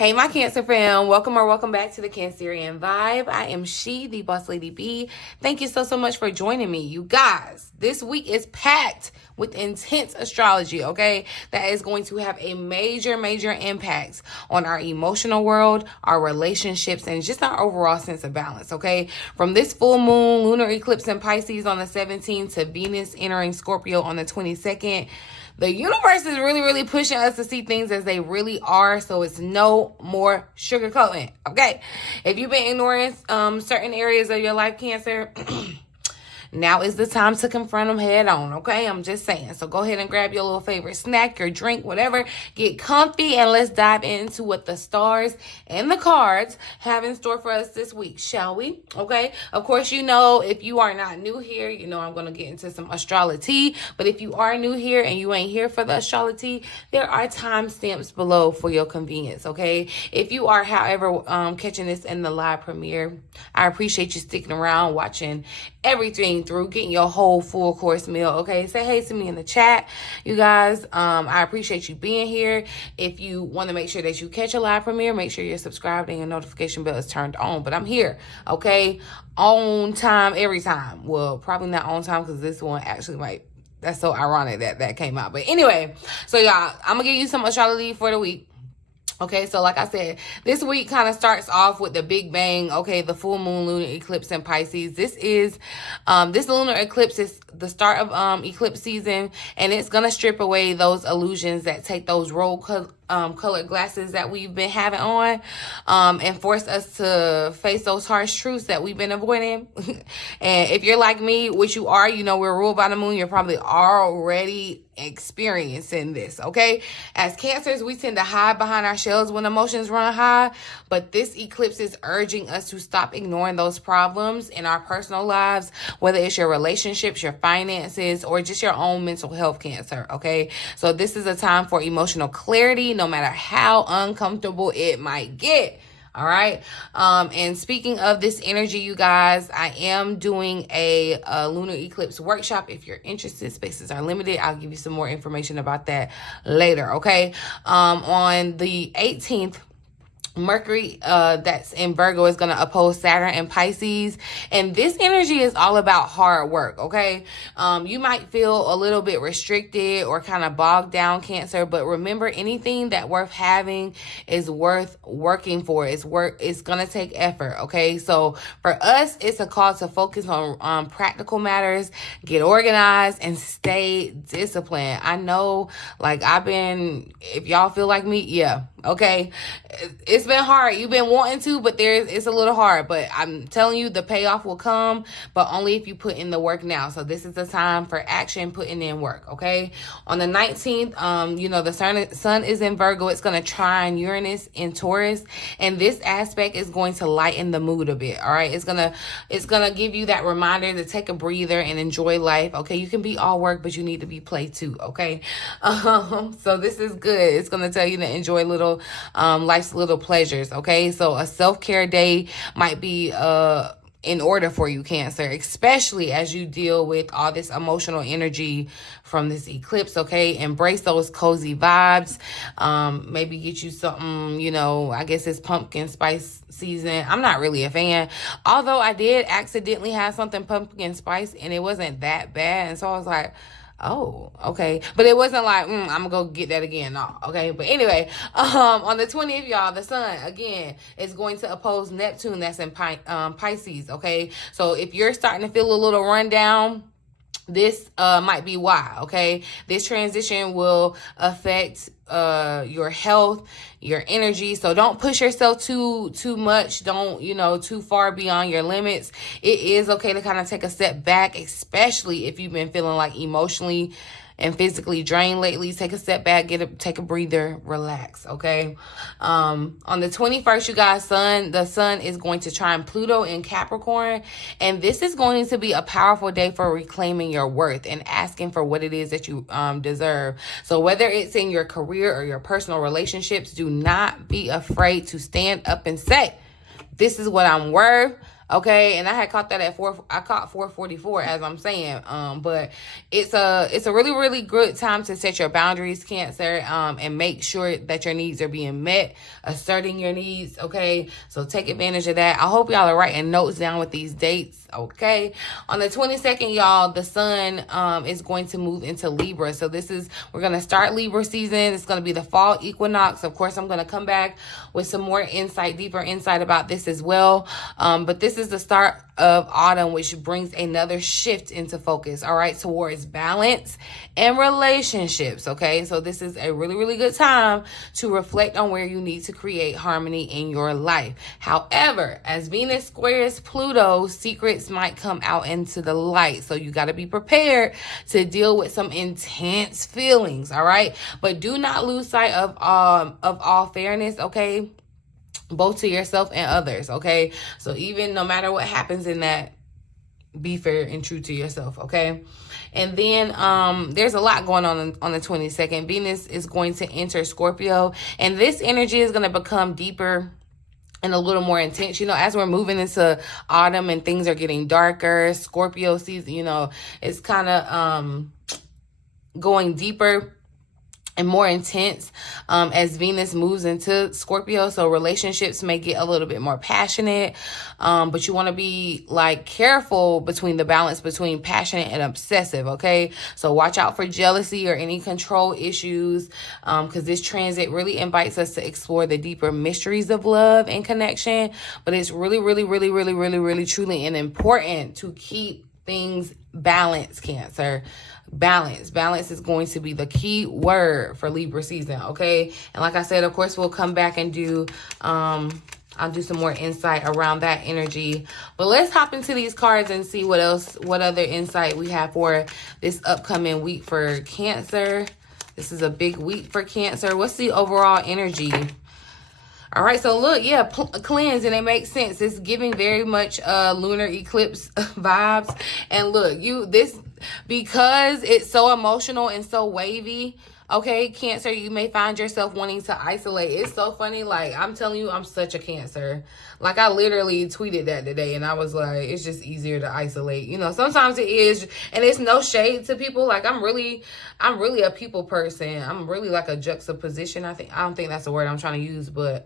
Hey, my Cancer fam, welcome back to the Cancerian Vibe. I am she, the boss lady B. Thank you so much for joining me. You guys, this week is packed with intense astrology, okay? That is going to have a major impact on our emotional world, our relationships, and just our overall sense of balance, okay? From this full moon lunar eclipse in Pisces on the 17th to Venus entering Scorpio on the 22nd, the universe is really pushing us to see things as they really are, so it's no more sugarcoating, okay? If you've been ignoring certain areas of your life, Cancer, now is the time to confront them head on, okay? I'm just saying. So go ahead and grab your little favorite snack, your drink, whatever. Get comfy and let's dive into what the stars and the cards have in store for us this week, shall we? Okay? Of course, you know, if you are not new here, you know I'm going to get into some Astrolo-tea. But if you are new here and you ain't here for the Astrolo-tea, there are timestamps below for your convenience, okay? If you are, however, catching this in the live premiere, I appreciate you sticking around, watching everything through, getting your whole full course meal, okay? Say hey to me in the chat, you guys. I appreciate you being here. If you want to make sure that you catch a live premiere, make sure you're subscribed and your notification bell is turned on. But I'm here, okay? On time, every time. Well, probably not on time because this one actually might, that's so ironic that came out. But anyway, so y'all, I'm going to give you some astrology for the week. Okay, so like I said, this week kind of starts off with the big bang, okay, the full moon lunar eclipse in Pisces. This is, this lunar eclipse is the start of eclipse season, and it's going to strip away those illusions that take those colored glasses that we've been having on, and force us to face those harsh truths that we've been avoiding. And if you're like me, which you are, you know, we're ruled by the moon, you're probably already experiencing this, okay? As Cancers, we tend to hide behind our shells when emotions run high, but this eclipse is urging us to stop ignoring those problems in our personal lives, whether it's your relationships, your finances, or just your own mental health, Cancer, okay? So this is a time for emotional clarity, no matter how uncomfortable it might get. All right. And speaking of this energy, you guys, I am doing a lunar eclipse workshop. If you're interested, spaces are limited. I'll give you some more information about that later. Okay. On the 18th, Mercury that's in Virgo is going to oppose Saturn in Pisces, and this energy is all about hard work, okay? You might feel a little bit restricted or kind of bogged down, Cancer, but remember, anything that worth having is worth working for. It's going to take effort, okay? So for us, it's a call to focus on practical matters, get organized, and stay disciplined. I know, like, if y'all feel like me, yeah, okay? It's been hard. You've been wanting to, but it's a little hard. But I'm telling you, the payoff will come, but only if you put in the work now. So this is the time for action, putting in work, okay? On the 19th, you know, the sun is in Virgo. It's going to trine Uranus in Taurus, and this aspect is going to lighten the mood a bit, all right? It's gonna give you that reminder to take a breather and enjoy life, okay? You can be all work, but you need to be play too, okay? So this is good. It's going to tell you to enjoy life's little pleasures, okay? So a self-care day might be in order for you, Cancer, especially as you deal with all this emotional energy from this eclipse, okay? Embrace those cozy vibes. Maybe get you something, you know, I guess it's pumpkin spice season. I'm not really a fan, although I did accidentally have something pumpkin spice and it wasn't that bad, and so I was like, oh, okay. But it wasn't like, I'm going to go get that again. No, okay. But anyway, on the 20th, y'all, the sun, again, is going to oppose Neptune that's in Pisces, okay? So if you're starting to feel a little rundown, this might be why, okay? This transition will affect your health, your energy. So don't push yourself too much. Don't, you know, too far beyond your limits. It is okay to kind of take a step back, especially if you've been feeling like emotionally and physically drained lately. Take a step back, take a breather, relax, okay? On the 21st, you guys, the sun is going to trine Pluto in Capricorn, and this is going to be a powerful day for reclaiming your worth and asking for what it is that you deserve. So whether it's in your career or your personal relationships, do not be afraid to stand up and say, this is what I'm worth. Okay, and I had caught that at I caught 4:44 as I'm saying. But it's a really, really good time to set your boundaries, Cancer, and make sure that your needs are being met, asserting your needs. Okay, so take advantage of that. I hope y'all are writing notes down with these dates. Okay, on the 22nd, y'all, the sun is going to move into Libra. So we're gonna start Libra season. It's gonna be the fall equinox. Of course, I'm gonna come back with some more insight, deeper insight about this as well. But this is the start of autumn, which brings another shift into focus, all right, towards balance and relationships. Okay, so this is a really, really good time to reflect on where you need to create harmony in your life. However, as Venus squares Pluto, secrets might come out into the light, so you got to be prepared to deal with some intense feelings, all right? But do not lose sight of all fairness, okay? Both to yourself and others, okay? So even no matter what happens in that, be fair and true to yourself, okay? And then there's a lot going on the 22nd. Venus is going to enter Scorpio, and this energy is going to become deeper and a little more intense, you know, as we're moving into autumn and things are getting darker. Scorpio season, you know, it's kind of going deeper and more intense as Venus moves into Scorpio. So relationships may get a little bit more passionate, but you want to be like careful between the balance between passionate and obsessive, okay? So watch out for jealousy or any control issues, because this transit really invites us to explore the deeper mysteries of love and connection. But it's really, really, really, really, really, really, truly and important to keep things balanced, Cancer. Balance is going to be the key word for Libra season, okay? And like I said, of course, we'll come back and do I'll do some more insight around that energy. But let's hop into these cards and see what other insight we have for this upcoming week for Cancer. This is a big week for Cancer. What's the overall energy? All right, so look, yeah, cleanse, and it makes sense. It's giving very much lunar eclipse vibes. And look, because it's so emotional and so wavy, okay, Cancer, you may find yourself wanting to isolate. It's so funny. Like, I'm telling you, I'm such a Cancer. Like, I literally tweeted that today, and I was like, it's just easier to isolate. You know, sometimes it is, and it's no shade to people. Like, I'm really a people person. I'm really like a juxtaposition. I don't think that's the word I'm trying to use, but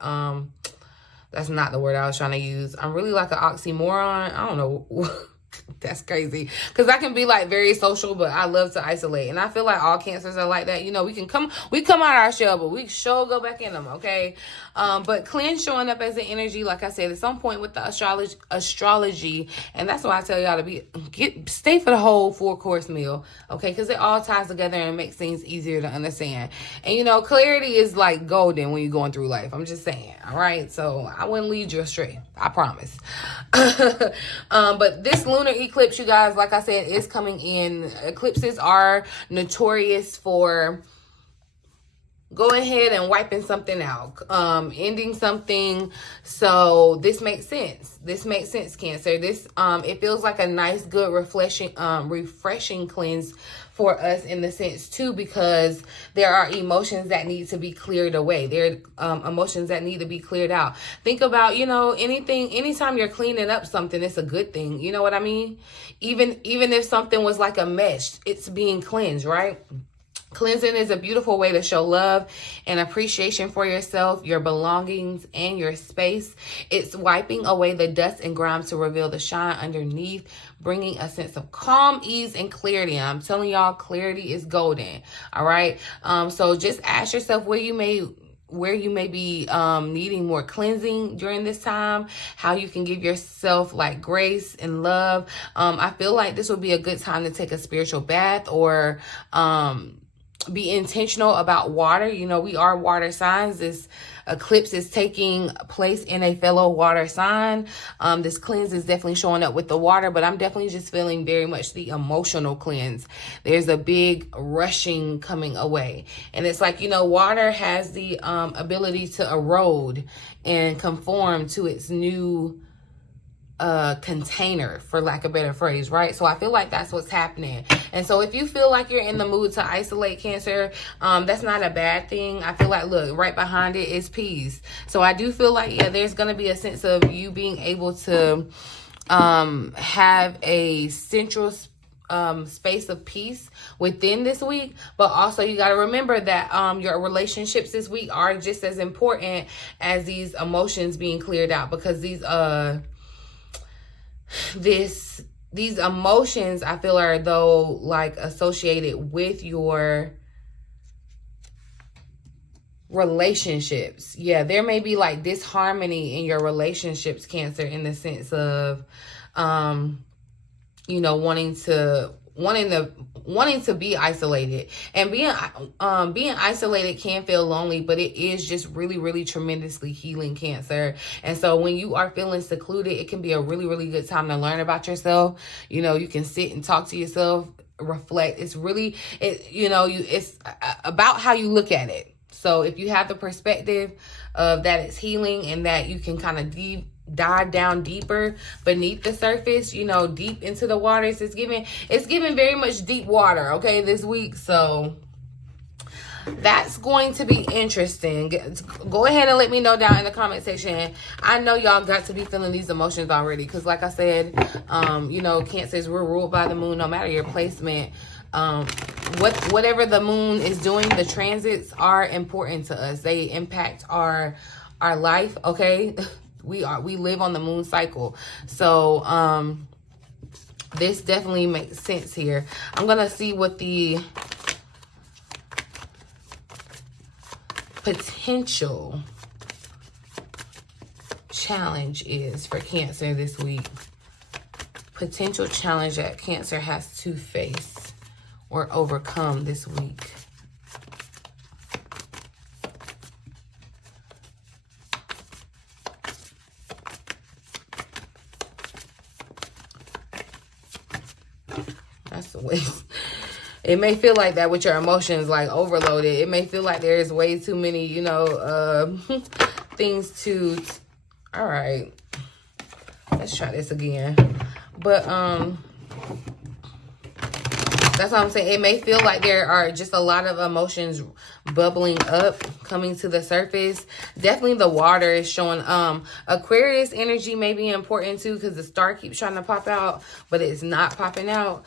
that's not the word I was trying to use. I'm really like an oxymoron. I don't know. That's crazy, because I can be like very social, but I love to isolate. And I feel like all Cancers are like that. You know, we come out our shell, but we sure go back in them, okay? But cleanse showing up as an energy, like I said, at some point with the astrology, and that's why I tell y'all to stay for the whole 4-course meal, okay? Because it all ties together and makes things easier to understand. And you know, clarity is like golden when you're going through life. I'm just saying, all right? So I wouldn't lead you astray, I promise. But this lunar eclipse, you guys, like I said, is coming in. Eclipses are notorious for going ahead and wiping something out, ending something. So this makes sense. This makes sense, Cancer. This it feels like a nice, good, refreshing cleanse for us in the sense too, because there are emotions that need to be cleared away. There are emotions that need to be cleared out. Think about, you know, anytime you're cleaning up something, it's a good thing. You know what I mean? Even if something was like a mesh, it's being cleansed, right? Cleansing is a beautiful way to show love and appreciation for yourself, your belongings, and your space. It's wiping away the dust and grime to reveal the shine underneath, bringing a sense of calm, ease, and clarity. And I'm telling y'all, clarity is golden. All right. So just ask yourself where you may be needing more cleansing during this time, how you can give yourself like grace and love. I feel like this would be a good time to take a spiritual bath or be intentional about water. You know, we are water signs. This eclipse is taking place in a fellow water sign. This cleanse is definitely showing up with the water, but I'm definitely just feeling very much the emotional cleanse. There's a big rushing coming away. And it's like, you know, water has the ability to erode and conform to its new container, for lack of a better phrase, right? So I feel like that's what's happening. And so if you feel like you're in the mood to isolate, Cancer, that's not a bad thing. I feel like, look, right behind it is peace. So I do feel like, yeah, there's going to be a sense of you being able to have a central space of peace within this week. But also you got to remember that your relationships this week are just as important as these emotions being cleared out, because these emotions, I feel, are though like associated with your relationships. Yeah, there may be like disharmony in your relationships, Cancer, in the sense of you know, wanting to be isolated. And being isolated can feel lonely, but it is just really, really tremendously healing, Cancer. And so when you are feeling secluded, it can be a really, really good time to learn about yourself. You know, you can sit and talk to yourself, reflect. It's really, it's about how you look at it. So if you have the perspective of that it's healing and that you can kind of dive down deeper beneath the surface, you know, deep into the waters, it's giving very much deep water, okay, this week. So that's going to be interesting. Go ahead and let me know down in the comment section. I know y'all got to be feeling these emotions already, because like I said, you know, Cancers, we're ruled by the moon no matter your placement. Whatever the moon is doing, the transits are important to us. They impact our life, okay? We live on the moon cycle. So this definitely makes sense here. I'm gonna see what the potential challenge is for Cancer this week. Potential challenge that Cancer has to face or overcome this week. That's the way. It may feel like that with your emotions, like overloaded. It may feel like there's way too many, you know, things to. All right, let's try this again. But that's what I'm saying. It may feel like there are just a lot of emotions bubbling up, coming to the surface. Definitely the water is showing. Aquarius energy may be important too, because the star keeps trying to pop out, but it's not popping out.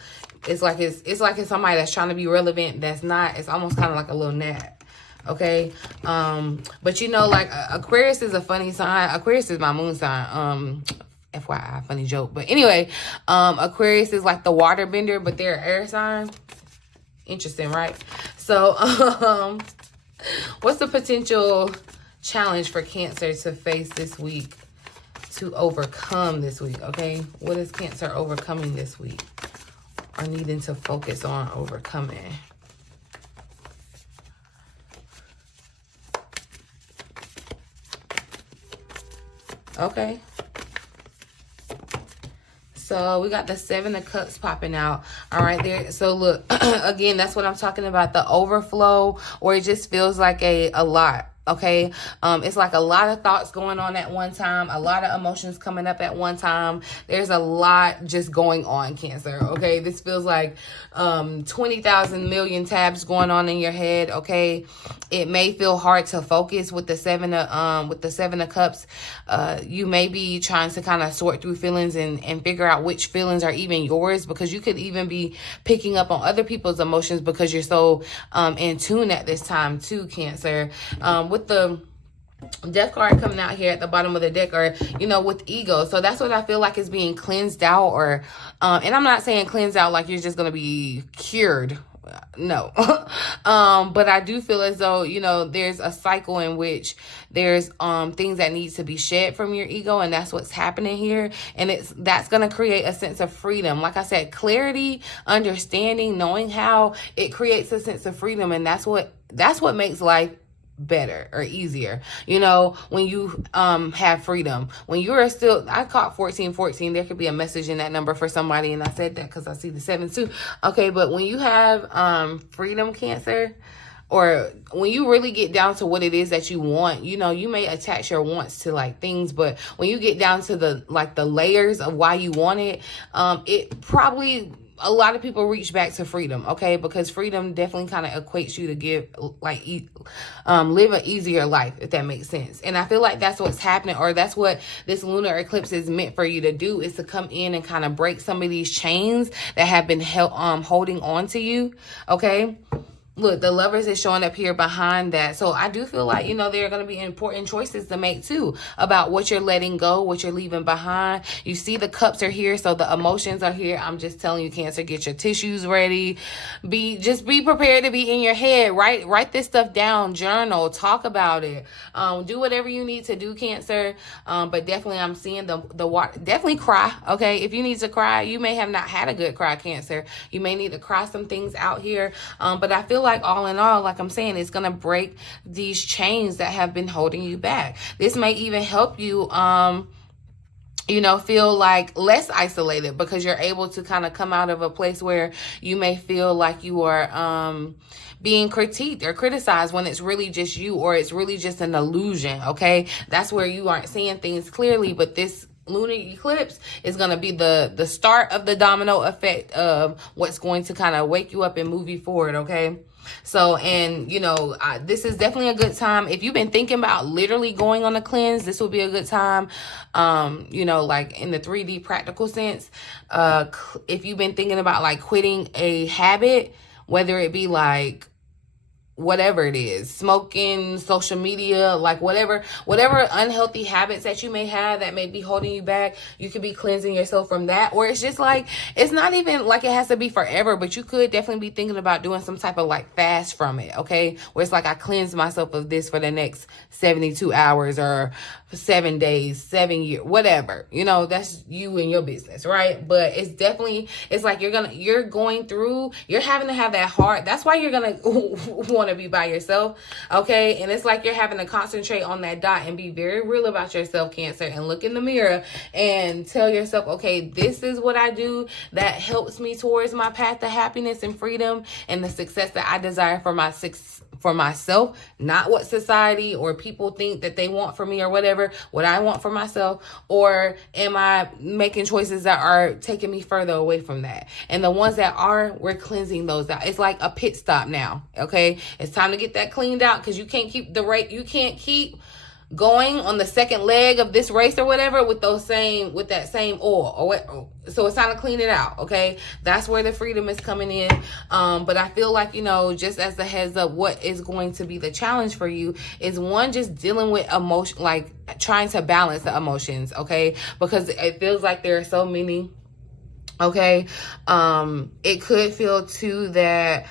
It's like it's somebody that's trying to be relevant that's not. It's almost kind of like a little gnat. Okay. But you know, like Aquarius is a funny sign. Aquarius is my moon sign. FYI, funny joke. But anyway, Aquarius is like the water bender, but they're an air sign. Interesting, right? So what's the potential challenge for Cancer to face this week, to overcome this week? Okay, what is Cancer overcoming this week, or needing to focus on overcoming? Okay. So we got the 7 of Cups popping out. All right there. So look, again, that's what I'm talking about. The overflow, or it just feels like a lot. Okay. It's like a lot of thoughts going on at one time, a lot of emotions coming up at one time. There's a lot just going on, Cancer. Okay. This feels like 20,000 million tabs going on in your head. Okay. It may feel hard to focus with the 7 of Cups. You may be trying to kind of sort through feelings and figure out which feelings are even yours, because you could even be picking up on other people's emotions because you're so in tune at this time too, Cancer. With the Death card coming out here at the bottom of the deck, or, you know, with ego. So that's what I feel like is being cleansed out, or, and I'm not saying cleansed out like you're just going to be cured. No. But I do feel as though, you know, there's a cycle in which there's things that need to be shed from your ego, and that's what's happening here. And that's going to create a sense of freedom. Like I said, clarity, understanding, knowing how, it creates a sense of freedom, and that's what makes life better or easier, you know, when you have freedom. When you are still, I caught 1414, there could be a message in that number for somebody, and I said that because I see the 7 too. Okay, but when you have freedom, Cancer, or when you really get down to what it is that you want, you know, you may attach your wants to like things, but when you get down to the layers of why you want it, it probably a lot of people reach back to freedom, okay? Because freedom definitely kind of equates you to give, like, live an easier life, if that makes sense. And I feel like that's what's happening, or that's what this lunar eclipse is meant for you to do, is to come in and kind of break some of these chains that have been holding on to you, okay? Look, the Lovers is showing up here behind that. So I do feel like, you know, there are going to be important choices to make too about what you're letting go, what you're leaving behind. You see the cups are here, so the emotions are here. I'm just telling you, Cancer, get your tissues ready. Just be prepared to be in your head. Write this stuff down, journal, talk about it. Do whatever you need to do, Cancer. But definitely I'm seeing the water. Definitely cry, okay? If you need to cry, you may have not had a good cry, Cancer. You may need to cry some things out here. But I feel like all in all, like I'm saying, it's going to break these chains that have been holding you back. This may even help you, you know, feel like less isolated, because you're able to kind of come out of a place where you may feel like you are being critiqued or criticized when it's really just you, or it's really just an illusion, okay? That's where you aren't seeing things clearly, but this lunar eclipse is going to be the start of the domino effect of what's going to kind of wake you up and move you forward, okay? So, and, you know, this is definitely a good time. If you've been thinking about literally going on a cleanse, this will be a good time, you know, like in the 3D practical sense. If you've been thinking about like quitting a habit, whether it be like whatever it is, smoking, social media, like whatever unhealthy habits that you may have that may be holding you back, you could be cleansing yourself from that. Or it's just like, it's not even like it has to be forever, but you could definitely be thinking about doing some type of like fast from it, okay? Where it's like, I cleanse myself of this for the next 72 hours or 7 days, 7 years, whatever, you know, that's you and your business, right? But it's definitely, it's like you're having to have that heart. That's why you're gonna want to be by yourself, okay? And it's like you're having to concentrate on that dot and be very real about yourself, Cancer, and look in the mirror and tell yourself, okay, this is what I do that helps me towards my path to happiness and freedom and the success that I desire for myself, not what society or people think that they want for me or whatever, what I want for myself. Or am I making choices that are taking me further away from that? And the ones that are, we're cleansing those out. It's like a pit stop now, okay? It's time to get that cleaned out, because you can't keep you can't keep going on the second leg of this race or whatever with that same oil or what. So it's time to clean it out, okay? That's where the freedom is coming in. But I feel like, you know, just as the heads up, what is going to be the challenge for you is, one, just dealing with emotion, like trying to balance the emotions, okay? Because it feels like there are so many, okay? It could feel too that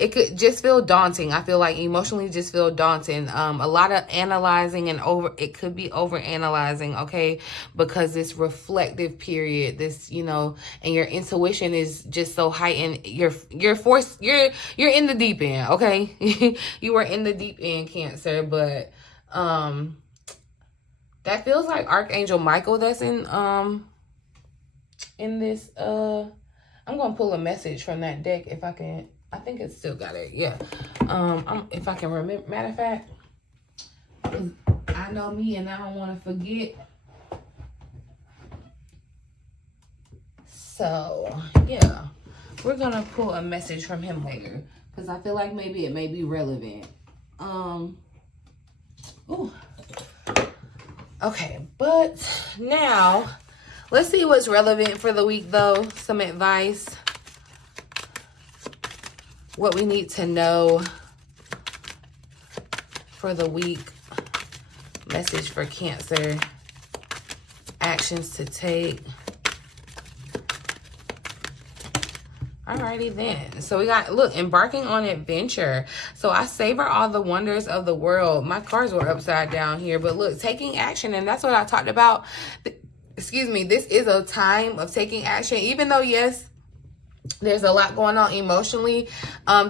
it could just feel daunting. I feel like emotionally just feel daunting. A lot of analyzing and it could be over analyzing, okay? Because this reflective period, this, you know, and your intuition is just so heightened. You're in the deep end, okay? You are in the deep end, Cancer. But that feels like Archangel Michael that's in this. I'm gonna pull a message from that deck if I can. I think it's still got it. Yeah. If I can remember. Matter of fact, I know me and I don't want to forget. So, yeah. We're going to pull a message from him later, because I feel like maybe it may be relevant. Ooh. Okay. But now, let's see what's relevant for the week, though. Some advice. What we need to know for the week. Message for Cancer. Actions to take. Alrighty then. So we got, look, embarking on adventure. So I savor all the wonders of the world. My cards were upside down here, but look, taking action. And that's what I talked about. Excuse me. This is a time of taking action, even though, yes, there's a lot going on emotionally.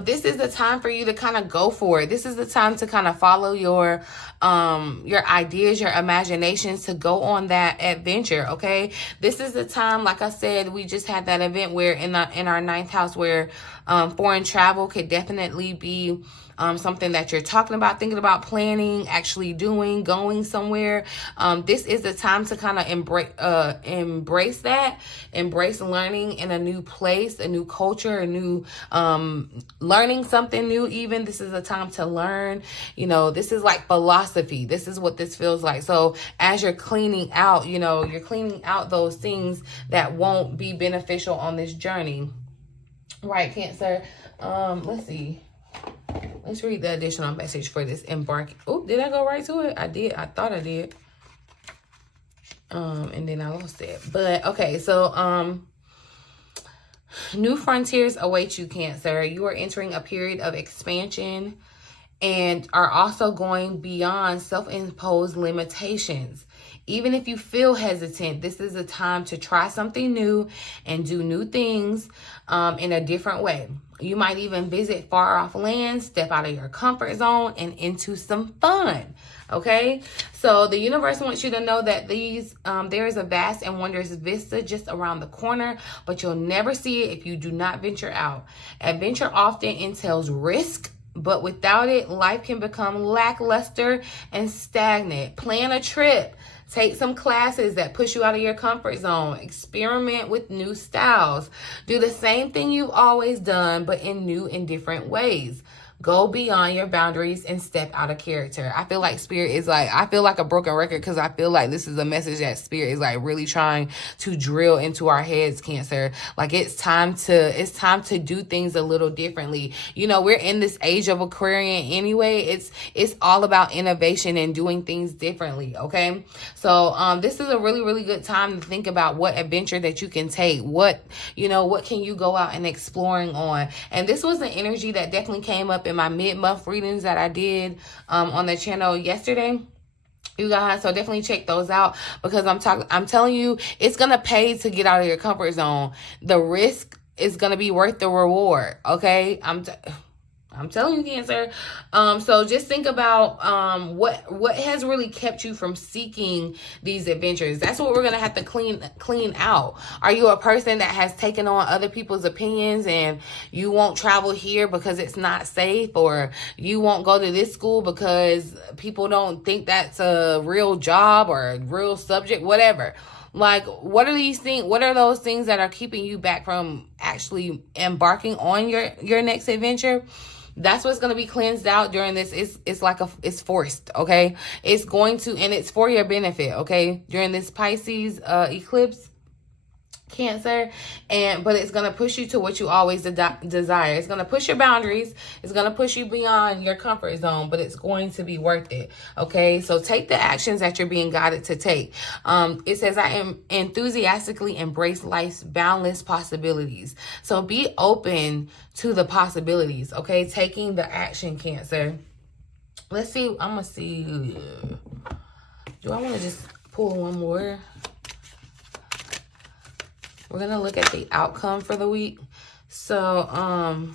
This is the time for you to kind of go for it. This is the time to kind of follow your ideas, your imaginations, to go on that adventure, okay? This is the time, like I said, we just had that event where in our ninth house where foreign travel could definitely be something that you're talking about, thinking about, planning, actually doing, going somewhere. This is the time to kind of embrace that, embrace learning in a new place, a new culture, a new learning something new. Even this is a time to learn. You know, this is like philosophy. This is what this feels like. So as you're cleaning out, you know, you're cleaning out those things that won't be beneficial on this journey. Right, Cancer. Let's see. Let's read the additional message for this embarking. Oh, did I go right to it? I did. I thought I did. And then I lost it. But okay, so new frontiers await you, Cancer. You are entering a period of expansion and are also going beyond self-imposed limitations. Even if you feel hesitant, this is a time to try something new and do new things in a different way. You might even visit far off lands, step out of your comfort zone and into some fun. Okay, so the universe wants you to know that there is a vast and wondrous vista just around the corner, but you'll never see it if you do not venture out. Adventure often entails risk, but without it, life can become lackluster and stagnant. Plan a trip. Take some classes that push you out of your comfort zone. Experiment with new styles. Do the same thing you've always done, but in new and different ways. Go beyond your boundaries and step out of character. I feel like Spirit is like, I feel like a broken record because I feel like this is a message that Spirit is like really trying to drill into our heads, Cancer. Like it's time to do things a little differently. You know, we're in this age of Aquarian anyway. It's all about innovation and doing things differently. Okay. So, this is a really, really good time to think about what adventure that you can take. What can you go out and exploring on? And this was an energy that definitely came up in my mid-month readings that I did on the channel yesterday, you guys. So definitely check those out because I'm telling you, it's gonna pay to get out of your comfort zone. The risk is gonna be worth the reward. Okay, I'm telling you, Cancer. So just think about what has really kept you from seeking these adventures. That's what we're gonna have to clean out. Are you a person that has taken on other people's opinions and you won't travel here because it's not safe, or you won't go to this school because people don't think that's a real job or a real subject, whatever? Like, what are these things? What are those things that are keeping you back from actually embarking on your next adventure? That's what's going to be cleansed out during this. It's forced. Okay. It's going to, and it's for your benefit. Okay. During this Pisces eclipse, Cancer, but it's going to push you to what you always desire. It's going to push your boundaries. It's going to push you beyond your comfort zone, but it's going to be worth it. Okay. So take the actions that you're being guided to take. It says, I am enthusiastically embrace life's boundless possibilities. So be open to the possibilities. Okay. Taking the action, Cancer. Let's see. I'm going to see. Do I want to just pull one more? We're going to look at the outcome for the week. So,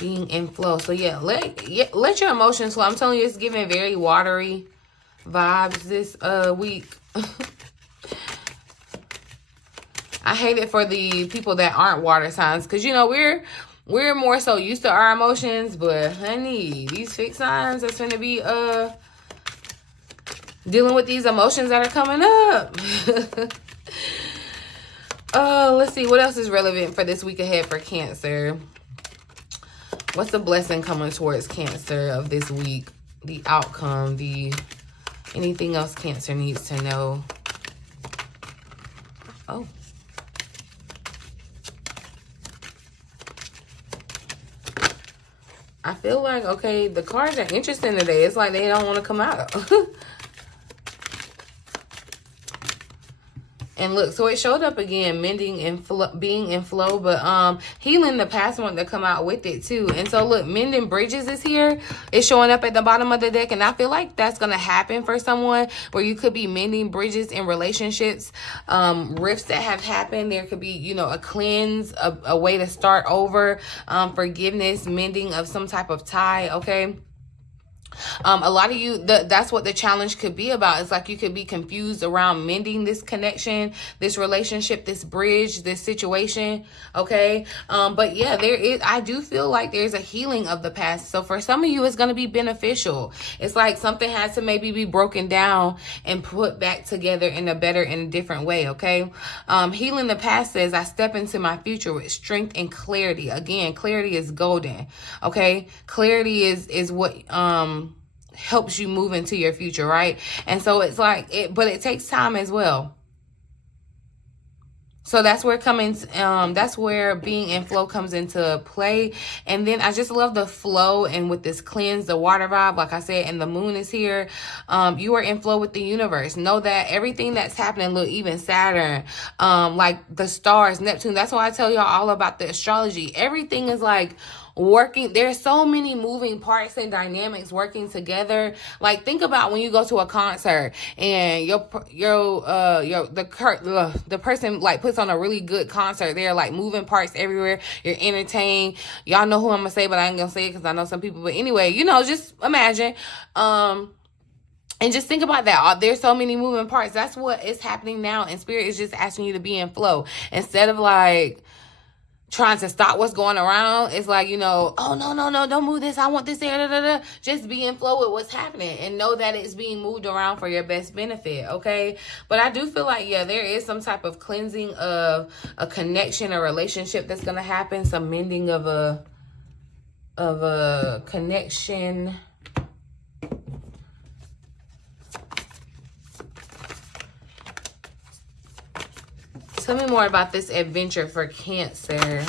being in flow. So, yeah, let your emotions flow. I'm telling you, it's giving very watery vibes this week. I hate it for the people that aren't water signs because, you know, we're more so used to our emotions. But, honey, these fixed signs that's going to be dealing with these emotions that are coming up. Let's see what else is relevant for this week ahead for Cancer. What's the blessing coming towards Cancer of this week? The outcome, anything else Cancer needs to know. Oh. I feel like, okay, the cards are interesting today. It's like they don't want to come out. And look, so it showed up again, mending and being in flow, but healing the past one to come out with it too. And so look, mending bridges is here. It's showing up at the bottom of the deck, and I feel like that's going to happen for someone where you could be mending bridges in relationships, rifts that have happened. There could be, you know, a cleanse, a way to start over, forgiveness, mending of some type of tie, okay? A lot of you, that's what the challenge could be about. It's like you could be confused around mending this connection, this relationship, this bridge, this situation. Okay. But yeah, I do feel like there's a healing of the past. So for some of you, it's going to be beneficial. It's like something has to maybe be broken down and put back together in a better and different way. Okay. Healing the past says, I step into my future with strength and clarity. Again, clarity is golden. Okay. Clarity is what, helps you move into your future, right? And so it's like but it takes time as well. So that's where that's where being in flow comes into play. And then I just love the flow, and with this cleanse, the water vibe, like I said, and the moon is here. You are in flow with the universe. Know that everything that's happening, look, even Saturn, like the stars, Neptune, that's why I tell y'all all about the astrology. Everything is like working. There's so many moving parts and dynamics working together. Like, think about when you go to a concert and the person like puts on a really good concert. There are like moving parts everywhere. You're entertained. Y'all know who I'm gonna say, but I ain't gonna say it because I know some people. But anyway, just imagine. And just think about that. There's so many moving parts. That's what is happening now. And Spirit is just asking you to be in flow. Instead of like trying to stop what's going around. It's like, oh, no, don't move this. I want this there. Da, da, da. Just be in flow with what's happening and know that it's being moved around for your best benefit, okay? But I do feel like, yeah, there is some type of cleansing of a connection, a relationship that's going to happen, some mending of a connection. Tell me more about this adventure for Cancer.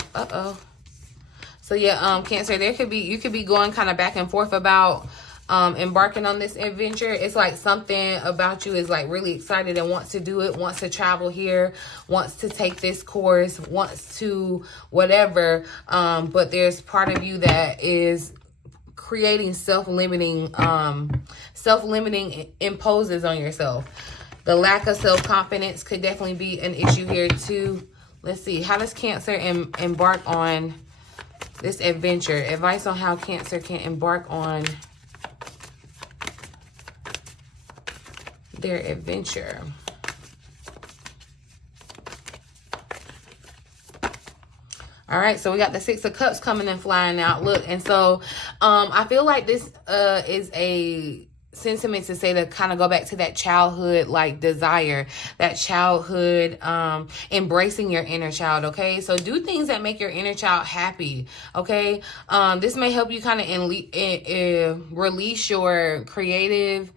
So yeah, Cancer, you could be going kind of back and forth about embarking on this adventure. It's like something about you is like really excited and wants to do it, wants to travel here, wants to take this course, wants to whatever. But there's part of you that is creating self-limiting imposes on yourself. The lack of self-confidence could definitely be an issue here too. Let's see. How does Cancer embark on this adventure? Advice on how Cancer can embark on their adventure. All right, so we got the Six of Cups coming and flying out. Look, and so I feel like this is a sentiment to say, to kind of go back to that childhood like desire, that childhood embracing your inner child. Okay, so do things that make your inner child happy. Okay, this may help you kind of release your creative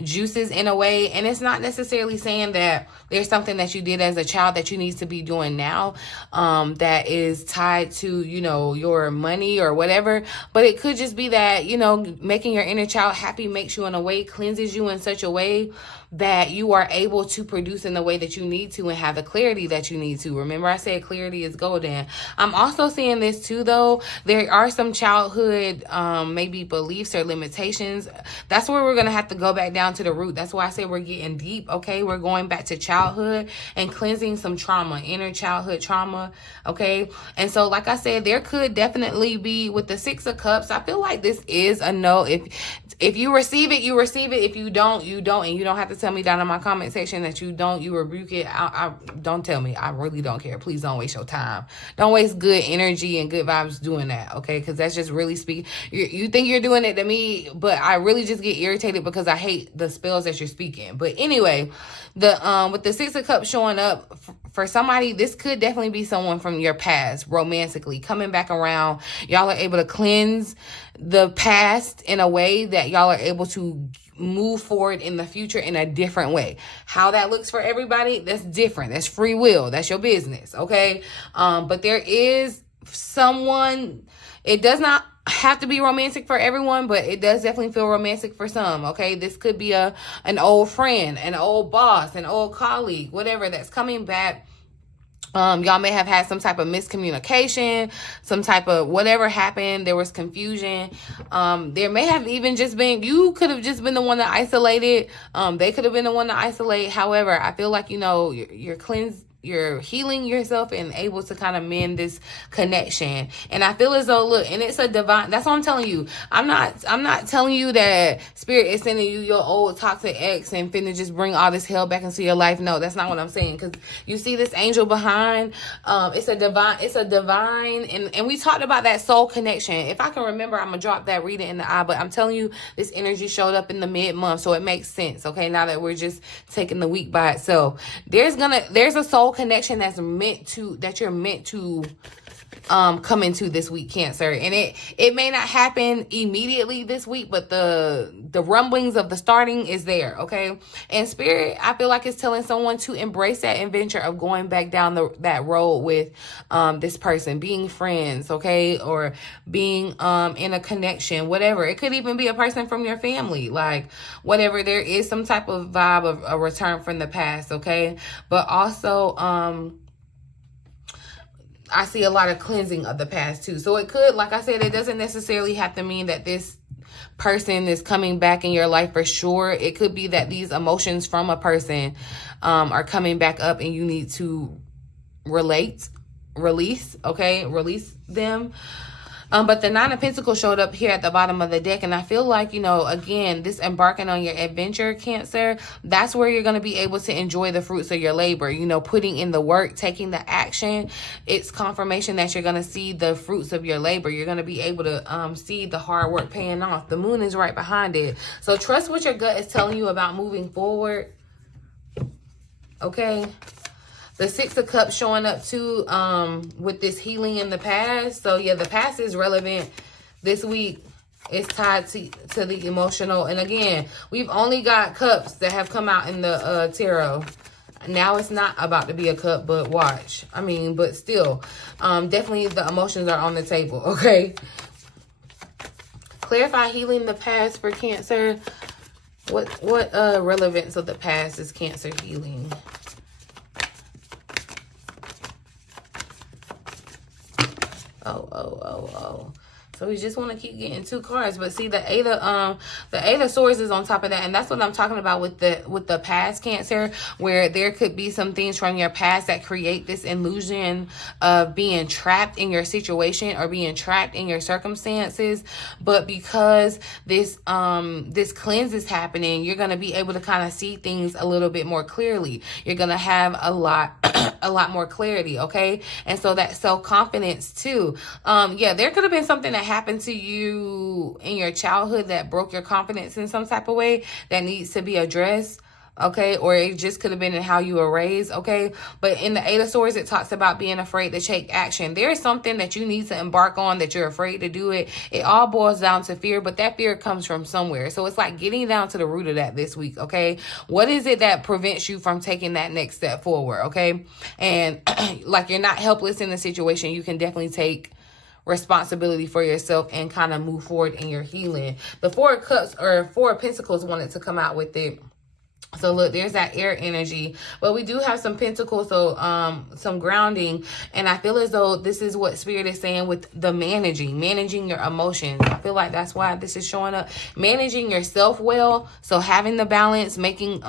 juices in a way. And it's not necessarily saying that there's something that you did as a child that you need to be doing now that is tied to, your money or whatever. But it could just be that, making your inner child happy makes you in a way, cleanses you in such a way that you are able to produce in the way that you need to and have the clarity that you need to. Remember, I said clarity is golden. I'm also seeing this too, though. There are some childhood, maybe beliefs or limitations. That's where we're going to have to go back down to the root. That's why I say we're getting deep. Okay, we're going back to childhood and cleansing some trauma, inner childhood trauma. Okay, and so like I said, there could definitely be, with the Six of Cups, I feel like this is a no. If you receive it, you receive it. If you don't, you don't. And you don't have to tell me down in my comment section that you don't. You rebuke it. I don't tell me. I really don't care. Please don't waste your time. Don't waste good energy and good vibes doing that, okay? Because that's just really speaking. You think you're doing it to me, but I really just get irritated because I hate the spells that you're speaking. But anyway, with the Six of Cups showing up for somebody, this could definitely be someone from your past, romantically coming back around. Y'all are able to cleanse the past in a way that y'all are able to move forward in the future in a different way. How that looks for everybody, that's different. That's free will. That's your business, okay? But there is someone, it does not have to be romantic for everyone, but it does definitely feel romantic for some, okay? This could be an old friend, an old boss, an old colleague, whatever, that's coming back. Y'all may have had some type of miscommunication, some type of whatever happened. There was confusion. There may have even just been, you could have just been the one that isolated. They could have been the one to isolate. However, I feel like, you're cleansed. you're healing yourself and able to kind of mend this connection. And I feel as though, look, and it's a divine, that's what I'm telling you. I'm not telling you that Spirit is sending you your old toxic ex and finna just bring all this hell back into your life. No, that's not what I'm saying. Because you see this angel behind, it's a divine, and we talked about that soul connection. If I can remember, I'm gonna drop that, read it in the eye, but I'm telling you, this energy showed up in the mid-month, so it makes sense. Okay, now that we're just taking the week by itself, there's a soul connection that you're meant to come into this week, Cancer. And it may not happen immediately this week, but the rumblings of the starting is there. Okay, and Spirit, I feel like it's telling someone to embrace that adventure of going back down that road with this person, being friends, okay, or being in a connection, whatever. It could even be a person from your family, like whatever. There is some type of vibe of a return from the past, okay, but also I see a lot of cleansing of the past too. So it could, like I said, it doesn't necessarily have to mean that this person is coming back in your life for sure. It could be that these emotions from a person are coming back up and you need to release them. But the Nine of Pentacles showed up here at the bottom of the deck. And I feel like, you know, again, this embarking on your adventure, Cancer, that's where you're going to be able to enjoy the fruits of your labor. You know, putting in the work, taking the action. It's confirmation that you're going to see the fruits of your labor. You're going to be able to see the hard work paying off. The moon is right behind it. So trust what your gut is telling you about moving forward. Okay. The Six of Cups showing up too with this healing in the past. So yeah, the past is relevant this week. It's tied to the emotional. And again, we've only got cups that have come out in the tarot. Now it's not about to be a cup, but watch. I mean, but still, definitely the emotions are on the table, okay? Clarify healing the past for Cancer. What relevance of the past is Cancer healing? Oh. So we just want to keep getting two cards. But see, the Eight of Swords is on top of that. And that's what I'm talking about with the past, Cancer, where there could be some things from your past that create this illusion of being trapped in your situation or being trapped in your circumstances. But because this cleanse is happening, you're going to be able to kind of see things a little bit more clearly. You're going to have a lot more clarity, okay? And so that self-confidence too. Yeah, there could have been something that happened to you in your childhood that broke your confidence in some type of way that needs to be addressed, okay? Or it just could have been in how you were raised, okay? But in the Eight of Swords, it talks about being afraid to take action. There is something that you need to embark on that you're afraid to do it. It all boils down to fear, but that fear comes from somewhere. So it's like getting down to the root of that this week, okay? What is it that prevents you from taking that next step forward, okay? And like you're not helpless in the situation. You can definitely take responsibility for yourself and kind of move forward in your healing. The Four of Cups or Four of Pentacles wanted to come out with it. So look, there's that air energy, but we do have some pentacles, so some grounding, and I feel as though this is what Spirit is saying with the managing your emotions. I feel like that's why this is showing up. Managing yourself well, so having the balance, making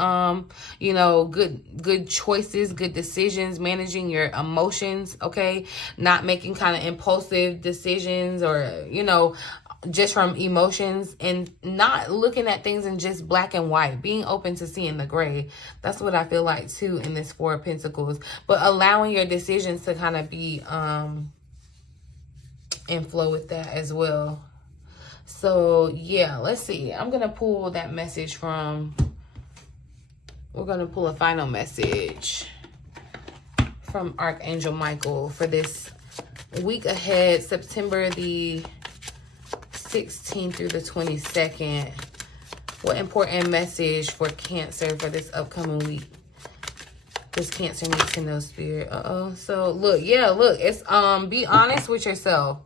you know, good choices, good decisions, managing your emotions, okay? Not making kind of impulsive decisions or, you know, just from emotions, and not looking at things in just black and white, being open to seeing the gray. That's what I feel like too in this Four of Pentacles, but allowing your decisions to kind of be in flow with that as well. So yeah, let's see. I'm gonna pull that message from, we're gonna pull a final message from Archangel Michael for this week ahead, September the 16th through the 22nd. What important message for Cancer for this upcoming week? This Cancer needs to know, Spirit. So look, yeah, look, it's be honest with yourself.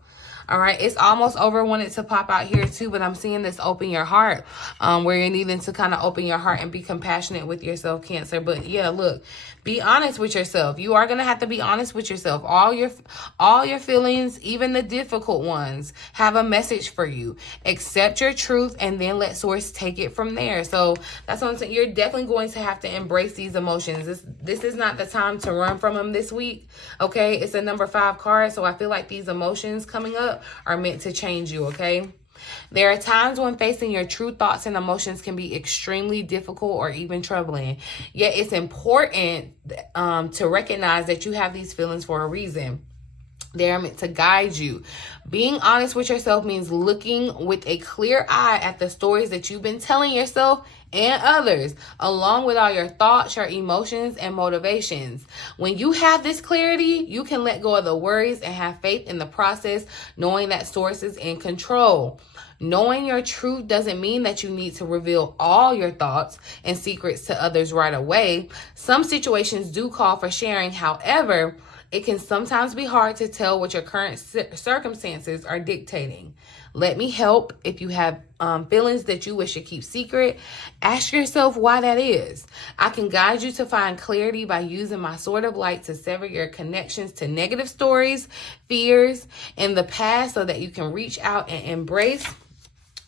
All right, it's almost over. I wanted to pop out here too, but I'm seeing this open your heart, where you're needing to kind of open your heart and be compassionate with yourself, Cancer. But yeah, look, be honest with yourself. You are gonna have to be honest with yourself. All your feelings, even the difficult ones, have a message for you. Accept your truth and then let source take it from there. So that's what I'm saying. You're definitely going to have to embrace these emotions. This is not the time to run from them this week. Okay, it's a number 5 card, so I feel like these emotions coming up are meant to change you. Okay. There are times when facing your true thoughts and emotions can be extremely difficult or even troubling. Yet it's important to recognize that you have these feelings for a reason. They're meant to guide you. Being honest with yourself means looking with a clear eye at the stories that you've been telling yourself and others, along with all your thoughts, your emotions, and motivations. When you have this clarity, you can let go of the worries and have faith in the process, knowing that source is in control. Knowing your truth doesn't mean that you need to reveal all your thoughts and secrets to others right away. Some situations do call for sharing. However, it can sometimes be hard to tell what your current circumstances are dictating. Let me help. If you have feelings that you wish to keep secret, ask yourself why that is. I can guide you to find clarity by using my sword of light to sever your connections to negative stories, fears in the past, so that you can reach out and embrace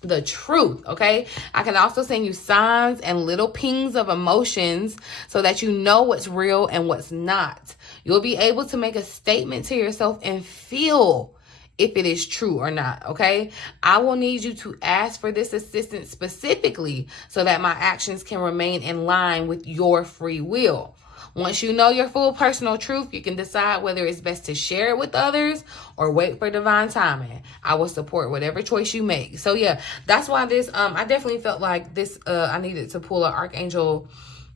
the truth. Okay, I can also send you signs and little pings of emotions so that you know what's real and what's not. You'll be able to make a statement to yourself and feel if it is true or not. Okay, I will need you to ask for this assistance specifically so that my actions can remain in line with your free will. Once you know your full personal truth, you can decide whether it's best to share it with others or wait for divine timing. I will support whatever choice you make. So yeah, that's why this, I definitely felt like this, I needed to pull an Archangel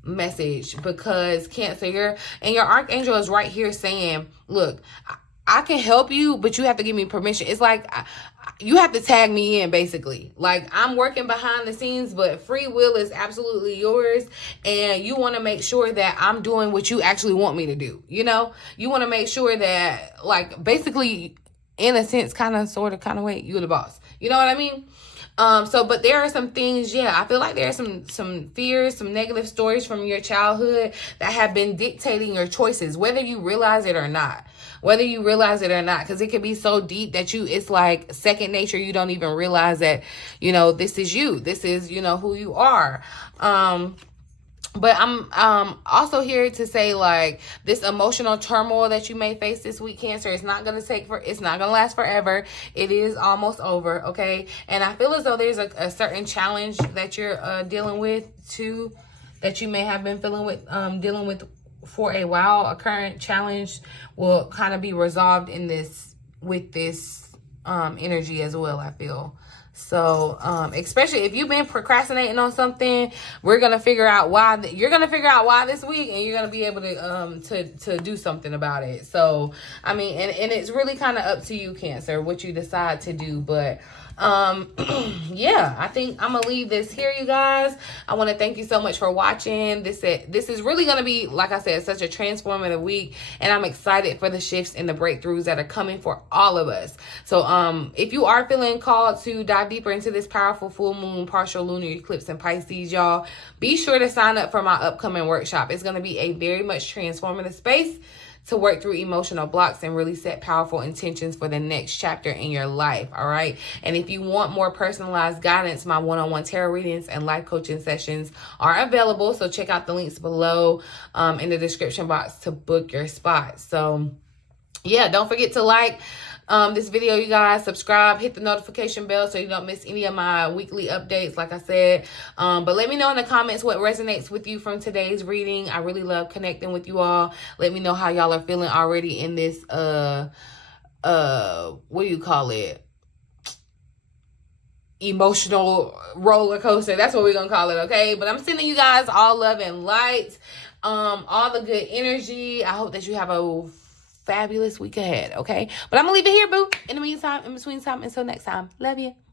message, because Cancer, your Archangel is right here saying, look, I can help you, but you have to give me permission. It's like you have to tag me in, basically. Like, I'm working behind the scenes, but free will is absolutely yours. And you want to make sure that I'm doing what you actually want me to do. You know, you want to make sure that, like, basically, in a sense, kind of, sort of, kind of way, you're the boss. You know what I mean? But there are some things, yeah, I feel like there are some fears, some negative stories from your childhood that have been dictating your choices, whether you realize it or not. Because it can be so deep that it's like second nature. You don't even realize that, you know, this is you. This is, you know, who you are. But I'm also here to say, like, this emotional turmoil that you may face this week, Cancer, it's not going to last forever. It is almost over, okay? And I feel as though there's a certain challenge that you're dealing with too, that you may have been dealing with for a while. A current challenge will kind of be resolved with this energy as well, I feel. So, especially if you've been procrastinating on something, we're going to figure out why. You're going to figure out why this week, and you're going to be able to do something about it. So, I mean, and it's really kind of up to you, Cancer, what you decide to do. But, yeah, I think I'm going to leave this here, you guys. I want to thank you so much for watching. This is really going to be, like I said, such a transformative week, and I'm excited for the shifts and the breakthroughs that are coming for all of us. So, if you are feeling called to dive deeper into this powerful full moon, partial lunar eclipse in Pisces, y'all, be sure to sign up for my upcoming workshop. It's going to be a very much transformative space to work through emotional blocks and really set powerful intentions for the next chapter in your life. All right. And if you want more personalized guidance, my one-on-one tarot readings and life coaching sessions are available. So check out the links below in the description box to book your spot. So yeah, don't forget to like this video, you guys. Subscribe, hit the notification bell so you don't miss any of my weekly updates, like I said. But let me know in the comments what resonates with you from today's reading. I really love connecting with you all. Let me know how y'all are feeling already in this what do you call it, emotional roller coaster. That's what we're gonna call it, okay? But I'm sending you guys all love and light, all the good energy. I hope that you have a fabulous week ahead, okay? But I'm gonna leave it here, boo. In the meantime, in between time, until next time, love you.